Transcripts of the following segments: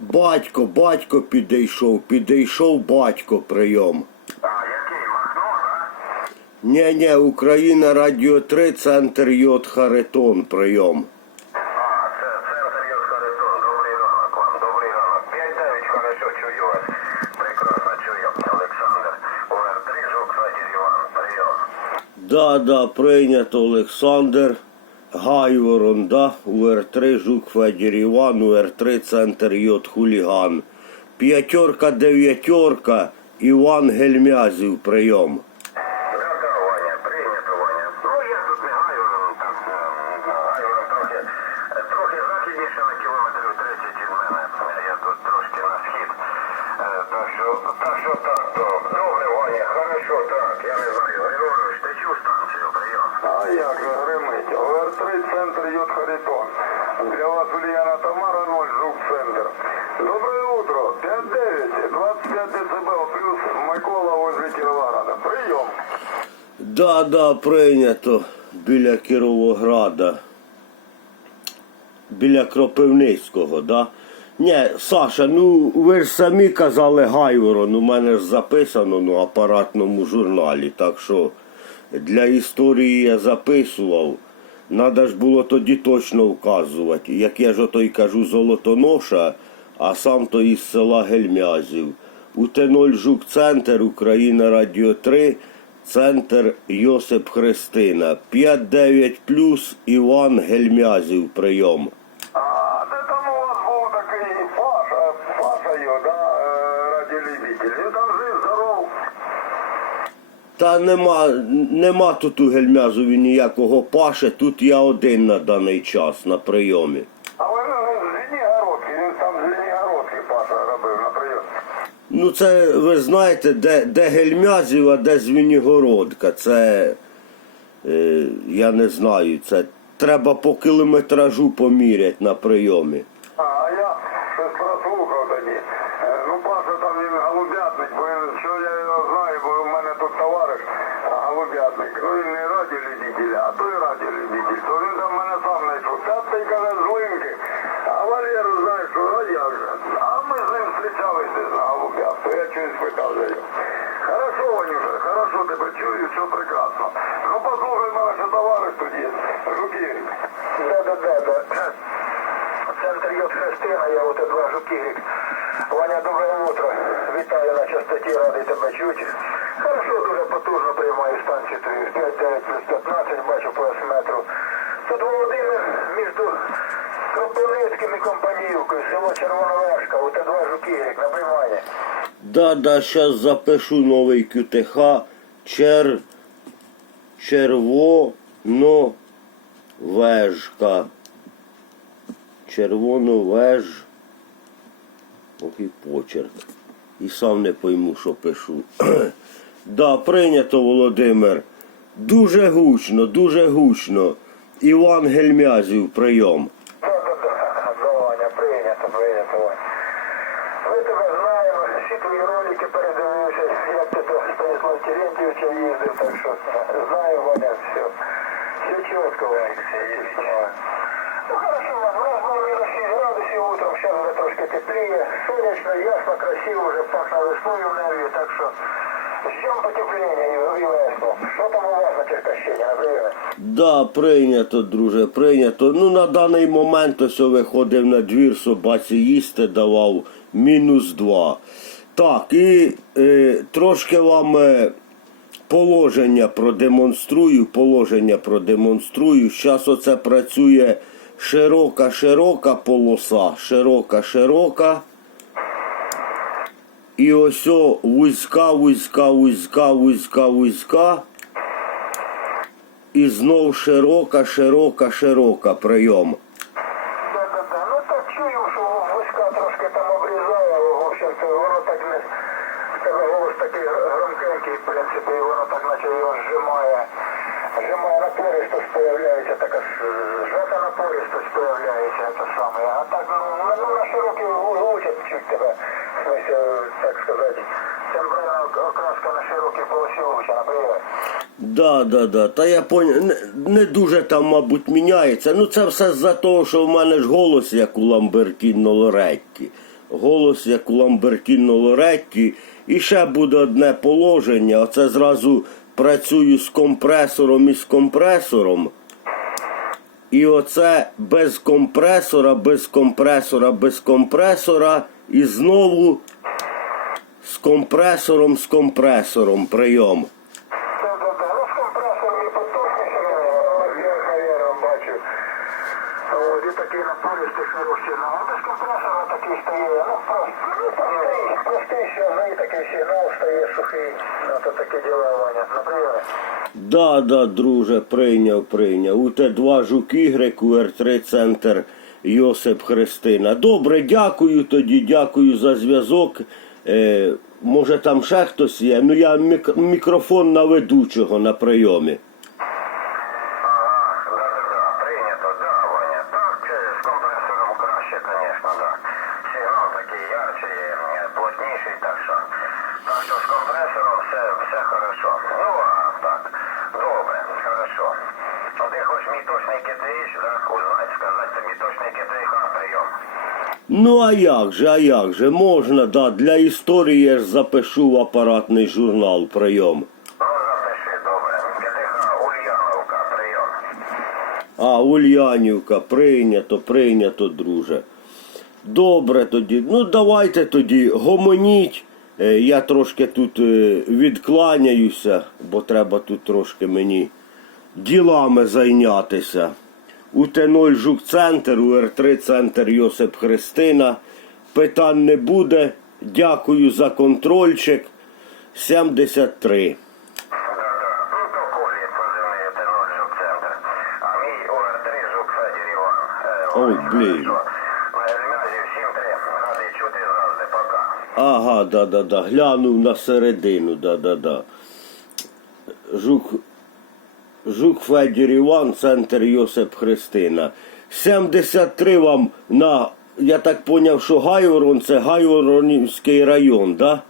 Батько, батько підійшов, підійшов батько прийом. А, який Махно, а? Нє, нє, Україна Радіо 3, центр Йод Харитон прийом. А, це центр Йод Харитон. Добрий ранок вам, добрий ранок. 5-9, хорошо чую вас. Прекрасно чую, Олександр. УР-3, Жук, Іван, прийом. Да, да, прийнято Олександр. Гайворон, да, УР3, Жук Федір Іван, УР3, центр Йод Хуліган. П'ятерка, дев'ятерка, Іван Гельмязів прийом. Да, да, Ваня, прийнято, Ваня. Ну, я тут не Гайворон, так, е, Гайворон трохи, е, трохи західніше на кілометрів 30 від мене. Я тут трошки на схід. Е, Так що, так що так, то. Добре, Ваня, хорошо, так, я не знаю. Григорович, ти чув станцію, прийом? А як же гримить? ОР-3, центр Йод Харитон. Для вас Ульяна Тамара, 0, Жук, центр. Доброе утро. 5-9, 25 дБ плюс Микола возле Кіровограда. Прийом. Да, да, прийнято біля Кіровограда. Біля Кропивницького, да? Ні, Саша, ну ви ж самі казали Гайворон, у мене ж записано на апаратному журналі, так що для історії я записував. Надо ж було тоді точно вказувати. Як я ж ото й кажу Золотоноша, а сам то із села Гельмязів. У Т0 Жук Центр, Україна Радіо 3, центр Йосип Христина. 5-9 плюс Іван Гельмязів прийом. А де там у вас був такий Паша, Паша його, да, е, радіолюбитель. Він там жив, здоров. Та нема, нема тут у Гельмязові ніякого паше, тут я один на даний час на прийомі. А ви ну, з Звенігородки, він там з Звенігородки Паша робив на прийом. Ну, це ви знаєте, де, де Гельмязів, а де Звінігородка. Це е, я не знаю, це треба по кілометражу поміряти на прийомі. А, а я щось прослухав тоді. Е, Ну, Паша там він голубятник, бо що я його знаю, бо в мене тут товариш голубятник. Ну він не радіолюбитель, а той радіолюбитель. То він там мене сам знайшов. Та ти каже злинки. А Валеру знаєш, що а як же? А ми з ним зустрічались десь на голубятку. Я щось питав за нього. Хорошо, Ванюша, хорошо тебе чую, все прекрасно. Ну послухай мене, що товариш тут є. Жукірик. Да-да-да, Центр Йод Христина, я у тебе Жукірик. Ваня, добре утро. Вітаю на частоті, радий тебе чути. Хорошо, дуже потужно приймаю станцію твою. 5-9 плюс 15, бачу по метру. Тут Володимир між Кропивницьким і Компаніївкою, село Червона Вершка, у Т2 Жукірик, на приймання. Да, да, зараз запишу новий QTH. Чер... Червоно вежка. Червоно веж. Ох і почерк. І сам не пойму, що пишу. да, прийнято, Володимир. Дуже гучно, дуже гучно. Іван Гельмязів, прийом. Да-да-да, прийнято, прийнято, Ми тебе знаємо, всі твої ролики передивився, як ти до Станіслава Терентьєвича їздив, так що знаю, Ваня, все. Все чітко, Ваня, все чітко. Ну хорошо, Ваня, у нас было минус 6 градусів утром, сейчас уже трошки теплее, сонячно, ясно, красиво, уже пахне весною в небі, так що ждем потепления і, і весну. Що там у вас на Черкащині, наприклад? Да, прийнято, друже, прийнято. Ну, на даний момент ось виходив на двір, собаці їсти давав мінус два. Так, і е, трошки вам е, положення продемонструю, положення продемонструю. Зараз оце працює широка-широка полоса, широка-широка. І ось о, вузька, вузька, вузька, вузька, вузька. І знов широка, широка, широка прийом. Ну такий громкенький, в принципі, і воно так наче його зжимає. Зжимає напористость появляється, така ж зжата напористость появляється, це саме. А так, ну, ну на широкий влучать чуть тебе, в смысле, так сказати, тембральна окраска на широкій полосі луча, наприклад. Да, да, да. Та я поняв, не, не дуже там, мабуть, міняється. Ну це все з-за того, що в мене ж голос як у Ламбертіно Лоретті. Голос як у Ламбертіно Лоретті. І ще буде одне положення. Оце зразу працюю з компресором і з компресором. І оце без компресора, без компресора, без компресора. І знову з компресором, з компресором прийом. Да-да-да, ну з компресором і потужніше, я навіром бачу. От, і такий напористий хороший. Ну, а без компресора такий стає, ну просто, ну простий, простий сьогодні такий сигнал стає сухий. Ну, діло, Ваня, на Ваня. Да, да, друже, прийняв, прийняв. У Т2 Жук Ігрек, у Р3 центр Йосип Христина. Добре, дякую тоді, дякую за зв'язок. Е, може там ще хтось є? Ну я мік- мікрофон на ведучого на прийомі. Ага, да-да-да, прийнято, да, Ваня. Так, е, з компресором краще, звісно, да. Сигнал такий ярчий, е, плотніший, так що. Так що з компресором все, все хорошо. Ну, а так, добре, хорошо. А ти хоч мій точний КТХ, да, узнать, сказати тобі точний КТХ прийом. Ну а як же, а як же? Можна, да, для історії я ж запишу в апаратний журнал прийом. Ну, Ульяновка, прийом. А, Ульянівка, прийнято, прийнято, друже. Добре тоді. Ну, давайте тоді гомоніть. Е, Я трошки тут е, відкланяюся, бо треба тут трошки мені ділами зайнятися. У Т0 Жук-центр, у Р3 центр Йосип Христина. Питань не буде. Дякую за контрольчик. 73. Да-да, ну то Колі позивний Т0 Жук-центр. А мій ОР-3 Жук Федір Іван. Е, Ой, блін. Ага, да, да, да. Глянув на середину, да, да, да. Жук, Жук Федір Іван, центр Йосип Христина. 73 вам на, я так поняв, що Гайворон це Гайворонівський район, да?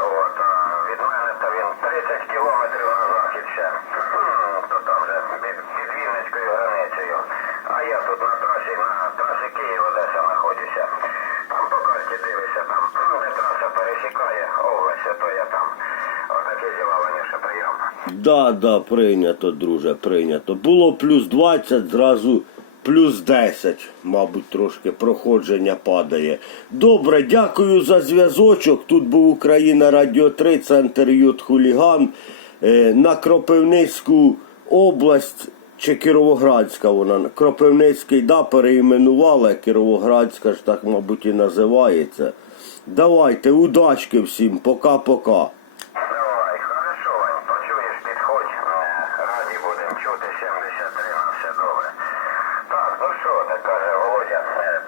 От, від мене то він 30 кілометрів на захід. М, То там вже під, під Вінницькою границею. А я тут на трасі, на трасі Київ-Одеса знаходжуся. Там по карті дивишся, там, м, де траса пересікає область, то я там. Діла, Ваніша, прийом. Да, да, прийнято, друже, прийнято. Було плюс 20, зразу плюс 10, мабуть, трошки проходження падає. Добре, дякую за зв'язочок. Тут був Україна Радіо 3, центр Ют Хуліган. Е, На Кропивницьку область чи Кіровоградська вона. Кропивницький, да, переіменувала, Кіровоградська ж так, мабуть, і називається. Давайте, удачки всім, пока-пока. Давай, хорошо, почуєш, підходь. Раді будемо чути 73 на все добре. Так, ну що, так каже Володя, е,